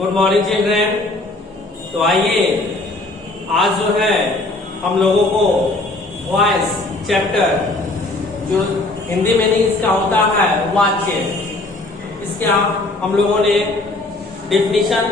Good morning children. तो आइए आज जो है हम लोगों को वॉइस चैप्टर जो हिंदी में नहीं इसका होता है वाच्य, इसका हम लोगों ने डेफिनेशन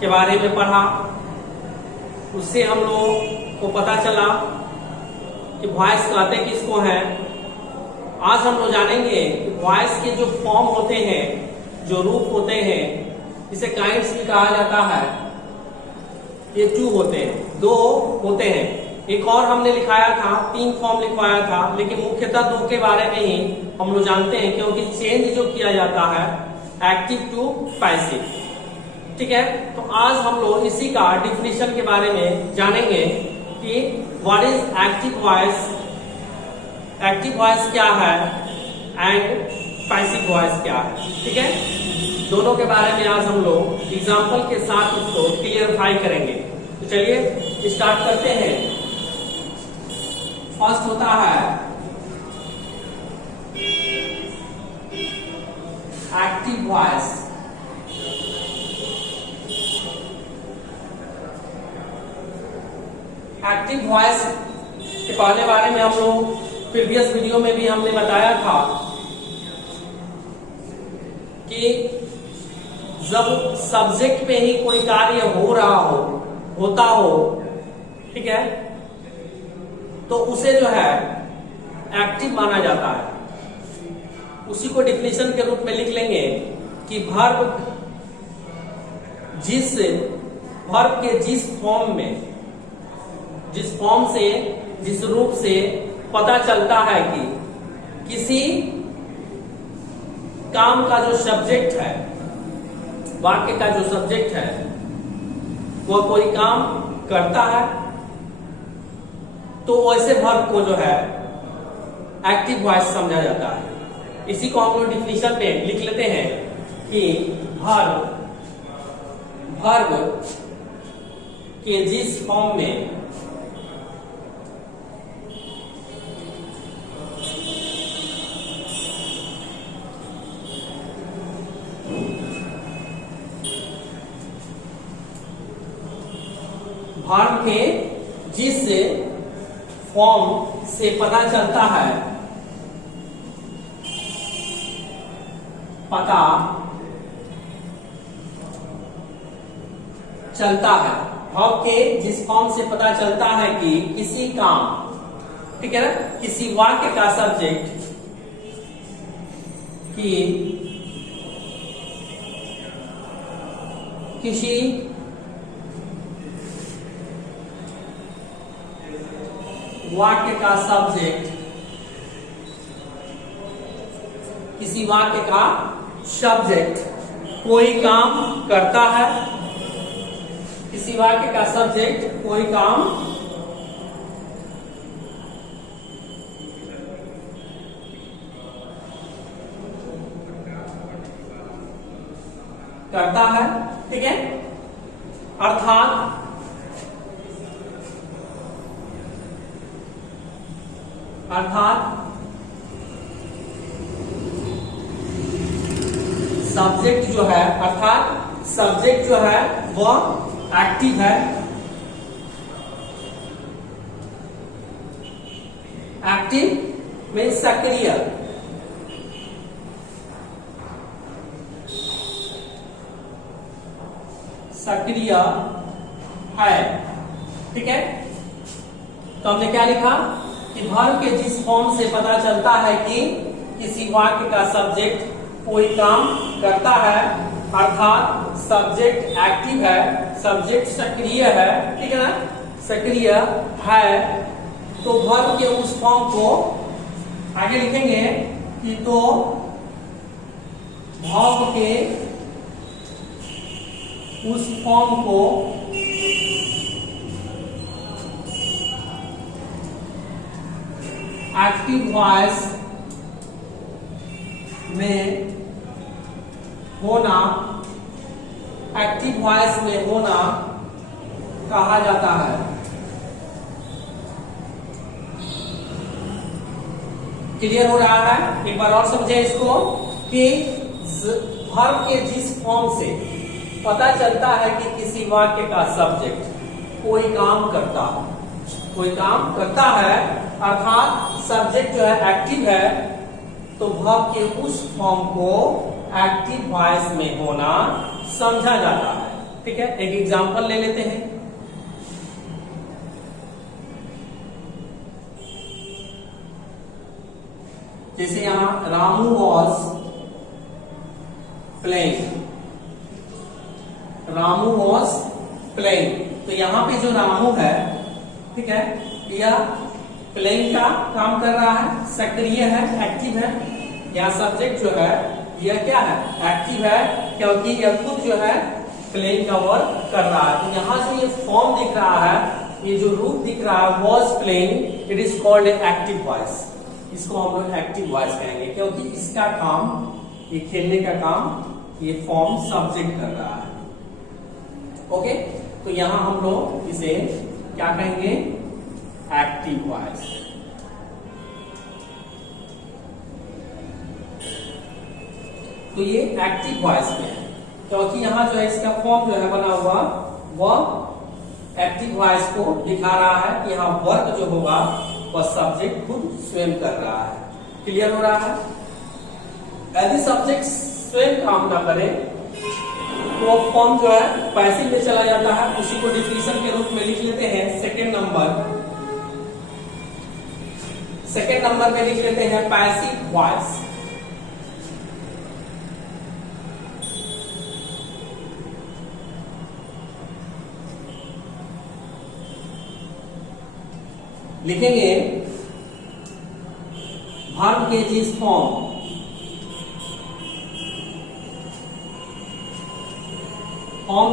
के बारे में पढ़ा। उससे हम लोग को पता चला कि वॉइस कहते किसको है। आज हम लोग जानेंगे कि वॉइस के जो फॉर्म होते हैं, जो रूप होते हैं, इसे काइंड्स भी कहा जाता है। ये 2 होते हैं, 2 होते हैं। एक और हमने लिखाया था, 3 फॉर्म लिखवाया था, लेकिन मुख्यतः 2 के बारे में ही हम लोग जानते हैं, क्योंकि चेंज जो किया जाता है एक्टिव टू पैसिव। ठीक है, तो आज हम लोग इसी का डिफिनेशन के बारे में जानेंगे कि what is active voice, active voice क्या है एंड पैसिव वॉइस क्या है। ठीक है, दोनों के बारे में आज हम लोग एग्जाम्पल के साथ उसको क्लियरफाई करेंगे। तो चलिए स्टार्ट करते हैं। फर्स्ट होता है एक्टिव वॉइस। एक्टिव वॉइस के पहले बारे में हम लोग प्रीवियस वीडियो में भी हमने बताया था कि जब सब्जेक्ट पे ही कोई कार्य हो रहा होता हो, ठीक है, तो उसे जो है एक्टिव माना जाता है। उसी को डिफिनेशन के रूप में लिख लेंगे कि वर्ब के जिस फॉर्म से, जिस रूप से पता चलता है कि किसी काम का जो सब्जेक्ट है, वाक्य का जो सब्जेक्ट है, वह कोई काम करता है, तो वैसे वर्ब को जो है एक्टिव वॉइस समझा जाता है। इसी को हम लोग डिफिनेशन पे लिख लेते हैं कि वर्ब के जिस फॉर्म में वर्ब के जिस फॉर्म से पता चलता है, वर्ब के जिस फॉर्म से पता चलता है कि किसी काम, ठीक है ना, किसी वाक्य का सब्जेक्ट कि किसी वाक्य का सब्जेक्ट, किसी वाक्य का सब्जेक्ट कोई काम करता है, किसी वाक्य का सब्जेक्ट कोई काम करता है। ठीक है, अर्थात सब्जेक्ट जो है, वह एक्टिव है। एक्टिव मीन्स सक्रिय, है। ठीक है, तो हमने क्या लिखा कि वर्ब के जिस फॉर्म से पता चलता है कि किसी वाक्य का सब्जेक्ट कोई काम करता है, अर्थात सब्जेक्ट एक्टिव है, सब्जेक्ट सक्रिय है। ठीक है ना, सक्रिय है, तो वर्ब के उस फॉर्म को आगे लिखेंगे कि तो वर्ब के उस फॉर्म को एक्टिव वॉइस में होना, एक्टिव वॉइस में होना कहा जाता है। क्लियर हो रहा है? एक बार और समझे इसको कि वर्ब के जिस फॉर्म से पता चलता है कि किसी वाक्य का सब्जेक्ट कोई काम करता है, कोई काम करता है, अर्थात सब्जेक्ट जो है एक्टिव है, तो वर्ब के उस फॉर्म को एक्टिव वॉइस में होना समझा जाता है। ठीक है, एक एग्जांपल ले लेते हैं। जैसे यहां Ramu was playing, Ramu was playing, तो यहां पे जो रामू है, ठीक है, यह प्लेइंग का काम कर रहा है, सक्रिय है, एक्टिव है। यह सब्जेक्ट जो है यह क्या है, एक्टिव है, क्योंकि यह खुद जो है प्लेइंग का वर्क कर रहा है। तो यहाँ जो ये फॉर्म दिख रहा है, ये जो रूप दिख रहा है was playing, it is called active voice. इसको हम लोग एक्टिव वॉइस कहेंगे, क्योंकि इसका काम, ये खेलने का काम ये फॉर्म सब्जेक्ट कर रहा है। ओके, तो यहां हम लोग इसे क्या कहेंगे, एक्टिव वॉइस। तो ये एक्टिव वॉइस में है, क्योंकि यहां जो है इसका फॉर्म जो है बना हुआ वह एक्टिव वॉइस को दिखा रहा है कि यहाँ वर्क जो होगा वह सब्जेक्ट खुद स्वयं कर रहा है। क्लियर हो रहा है? यदि सब्जेक्ट स्वयं काम ना करे तो फॉर्म जो है पैसिव में चला जाता है। उसी को डिफिनेशन के रूप में लिख लेते हैं। सेकेंड नंबर में लिख लेते हैं पैसिव वॉइस। लिखेंगे वर्ब के जिस फॉर्म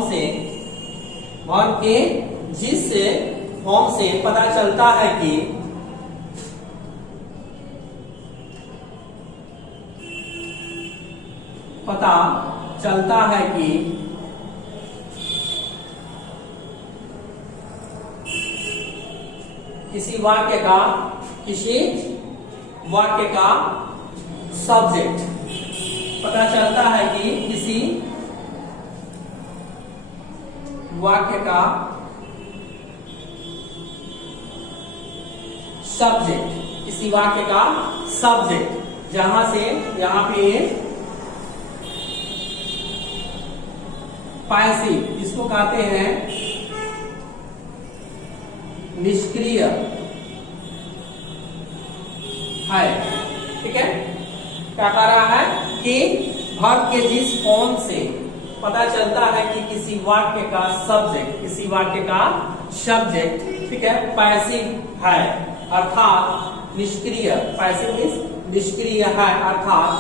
से, वर्ब के जिस फॉर्म से पता चलता है कि किसी वाक्य का सब्जेक्ट, पता चलता है कि किसी वाक्य का सब्जेक्ट, जहां से यहां पे पैसिव, इसको कहते हैं निष्क्रिय है। ठीक है, क्या कह रहा है कि वर्ब के जिस फॉर्म से पता चलता है कि किसी वाक्य का सब्जेक्ट, ठीक है, पैसिव है, अर्थात निष्क्रिय, पैसिव मींस निष्क्रिय है, अर्थात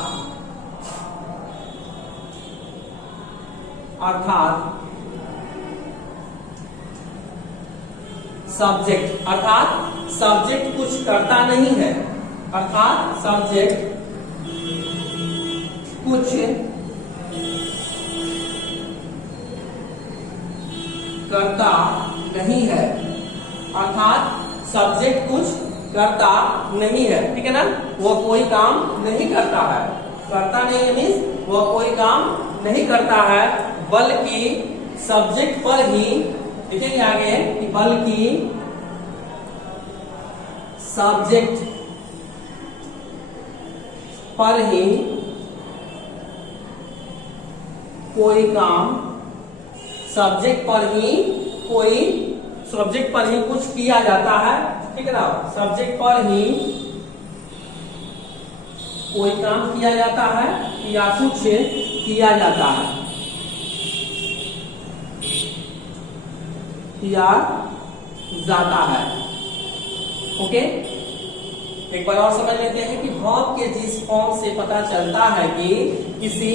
सब्जेक्ट कुछ करता नहीं है, अर्थात सब्जेक्ट कुछ करता नहीं है, ठीक है ना, वो कोई काम नहीं करता है। करता नहीं मीन्स वो कोई काम नहीं करता है, बल्कि सब्जेक्ट पर ही, लिखेंगे आगे कि बल्कि सब्जेक्ट पर ही कोई काम, सब्जेक्ट पर ही कुछ किया जाता है। ठीक है ना, सब्जेक्ट पर ही कोई काम किया जाता है या कुछ किया जाता है, ओके। एक बार और समझ लेते हैं कि वर्ब के जिस फॉर्म से पता चलता है कि किसी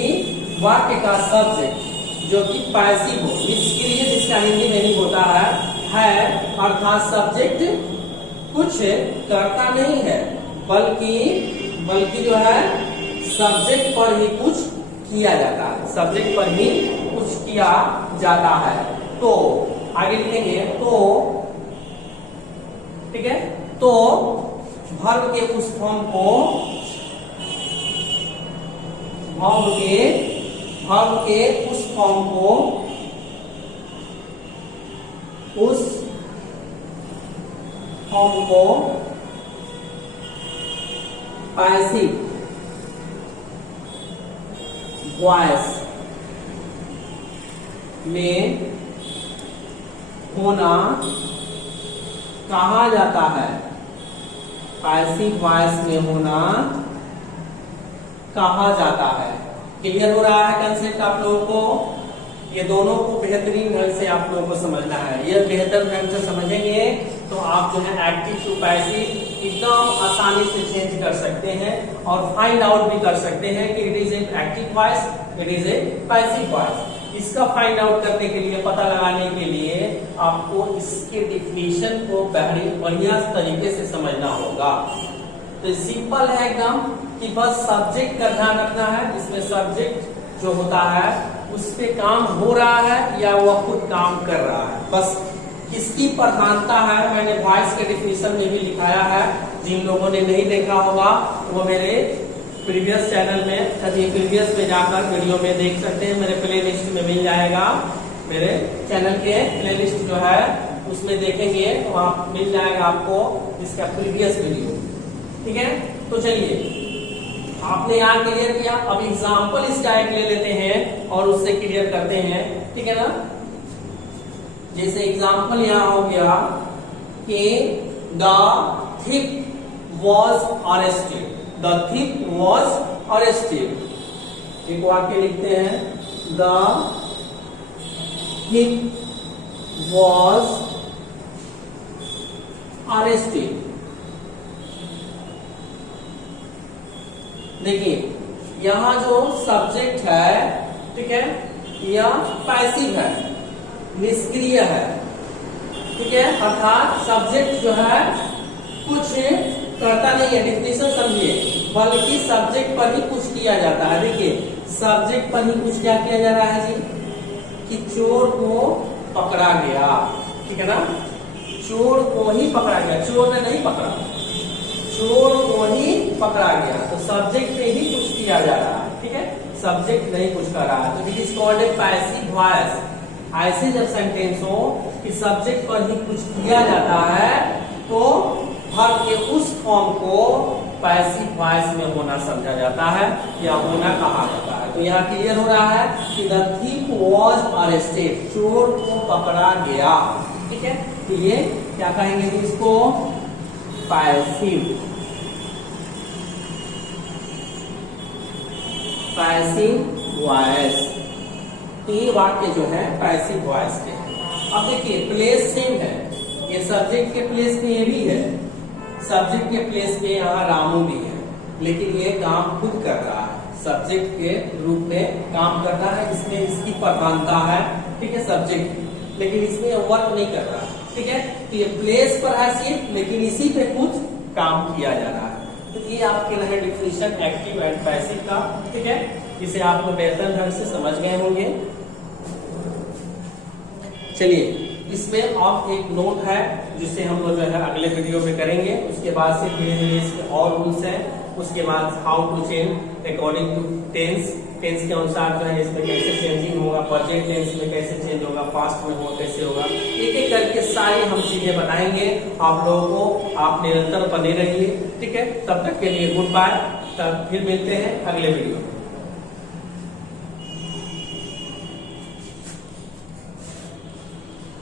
वाक्य का सब्जेक्ट जो कि पैसिव हो, निष्क्रिय जिसका हिंदी में ही होता है, अर्थात सब्जेक्ट कुछ करता नहीं है, बल्कि जो है सब्जेक्ट पर ही कुछ किया जाता है, सब्जेक्ट पर ही कुछ किया जाता है। तो आगे लिखेंगे तो, ठीक है, तो वर्ब के उस फॉर्म को, वर्ब के उस फॉर्म को पैसिव वॉइस में होना कहा जाता है। पैसिव वॉइस में होना कहा जाता है। क्लियर हो रहा है कंसेप्ट आप लोगों को? ये दोनों को बेहतरीन ढंग से आप लोगों को समझना है। ये बेहतर ढंग से समझेंगे तो आप जो है एक्टिव टू पैसिव एकदम आसानी से चेंज कर सकते हैं और फाइंड आउट भी कर सकते हैं कि it is a active voice, it is a passive voice. इसका फाइंड आउट करने के लिए, पता लगाने के लिए आपको इसके डिफिनेशन को बढ़िया तरीके से समझना होगा। तो सिंपल है एकदम कि बस सब्जेक्ट का ध्यान रखना है। इसमें सब्जेक्ट जो होता है उस पे काम हो रहा है या वह खुद काम कर रहा है, बस किसकी प्रधानता है। मैंने वॉइस के डिफिनेशन में भी लिखाया है, जिन लोगों ने नहीं देखा होगा वो मेरे प्रीवियस चैनल में, प्रीवियस में जाकर वीडियो में देख सकते हैं। मेरे प्ले लिस्ट में मिल जाएगा, मेरे चैनल के प्ले लिस्ट जो है उसमें देखेंगे तो वहां मिल जाएगा आपको इसका प्रीवियस वीडियो। ठीक है, तो चलिए आपने यहाँ क्लियर किया। अब एग्जाम्पल इसका एक ले लेते हैं और उससे क्लियर करते हैं। ठीक है ना, जैसे एग्जाम्पल यहाँ हो गया कि the thief was arrested, the thief was arrested। एक वाक्य लिखते हैं, the thief was arrested। देखिए यहाँ जो सब्जेक्ट है, ठीक है, यह पैसिव है, निष्क्रिय है। ठीक है, अर्थात सब्जेक्ट जो है कुछ करता नहीं है। डिफिनेशन समझिए, बल्कि सब्जेक्ट पर ही कुछ किया जाता है। देखिए सब्जेक्ट पर ही कुछ क्या किया जा रहा है जी, कि चोर को पकड़ा गया। ठीक है ना, चोर को ही पकड़ा गया, चोर ने नहीं पकड़ा, चोर को ही पकड़ा गया। तो सब्जेक्ट पे ही कुछ किया जा रहा है। ठीक है, सब्जेक्ट नहीं कुछ कर रहा है, तो it is called a passive voice. ऐसे जब सेंटेंस हो कि सब्जेक्ट पर ही कुछ किया जाता है तो वर्ब के उस फॉर्म को पैसिव वॉइस में होना समझा जाता है या होना कहा जाता है। तो यहाँ क्लियर हो रहा है कि द thief was arrested, चोर को पकड़ा गया। ठीक है, तो ये क्या कहेंगे इसको, पैसिव वॉइस। तो ये वाक्य जो है पैसिव वॉइस के। अब देखिए प्लेस सेम है, ये सब्जेक्ट के प्लेस पे ये भी है, सब्जेक्ट के प्लेस पे यहाँ रामू भी है, लेकिन ये काम खुद कर रहा है, सब्जेक्ट के रूप में काम कर रहा है। इसमें इसकी प्रधानता है, ठीक है, सब्जेक्ट, लेकिन इसमें वर्क नहीं कर रहा है। ठीक है, तो ये प्लेस पर है सिर्फ, लेकिन इसी पे कुछ काम किया जा रहा है। तो ये आपके रहे डिफिनेशन एक्टिव एंड पैसिव का। ठीक है, इसे आप लोग बेहतर ढंग से समझ गए होंगे। चलिए इसमें अब एक नोट है जिसे हम लोग जो है अगले वीडियो में करेंगे। उसके बाद से धीरे धीरे इसके और रूल्स हैं। उसके बाद how to change according to tense, tense के अनुसार जो है इसमें कैसे चेंजिंग होगा, प्रेजेंट टेंस में कैसे चेंज होगा, पास्ट में होगा कैसे होगा, एक एक करके सारी हम चीजें बताएंगे आप लोगों को। आप निरंतर बने रहिए। ठीक है, तब तक के लिए गुड बाय, तब फिर मिलते हैं अगले वीडियो में।